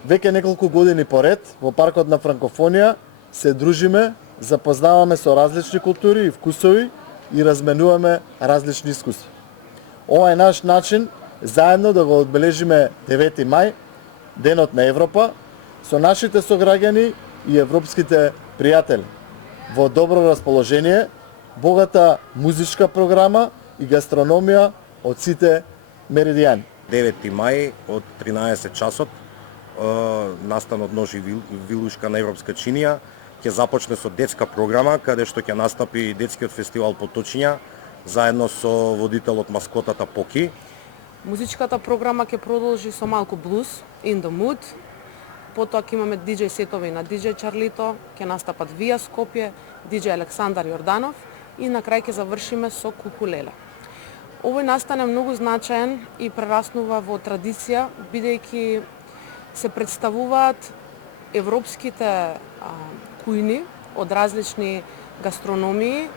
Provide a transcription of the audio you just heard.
Веќе неколку години поред во паркот на Франкофонија се дружиме, запознаваме со различни култури и вкусови и разменуваме различни искуства. Ова е наш начин заедно да го одбележиме 9 мај, Денот на Европа, со нашите сограѓани и европските пријатели. Во добро расположение, богата музичка програма и гастрономија од сите меридијани. 9 мај од 13 часот настанот Нож и вилушка на Европска чинија ќе започне со детска програма, каде што ќе настапи детскиот фестивал Поточиња, заедно со водителот маскотата Поки. Музичката програма ќе продолжи со малку блуз, In the Mood. Потоа ќе имаме диџеј сетови на диџеј Чарлито, ќе настапат Вија Скопје, диџеј Александар Јорданов и на крај ќе завршиме со Кукулеле. Овој настан е многу значаен и прераснува во традиција, бидејќи се представуваат европските кујни од различни гастрономии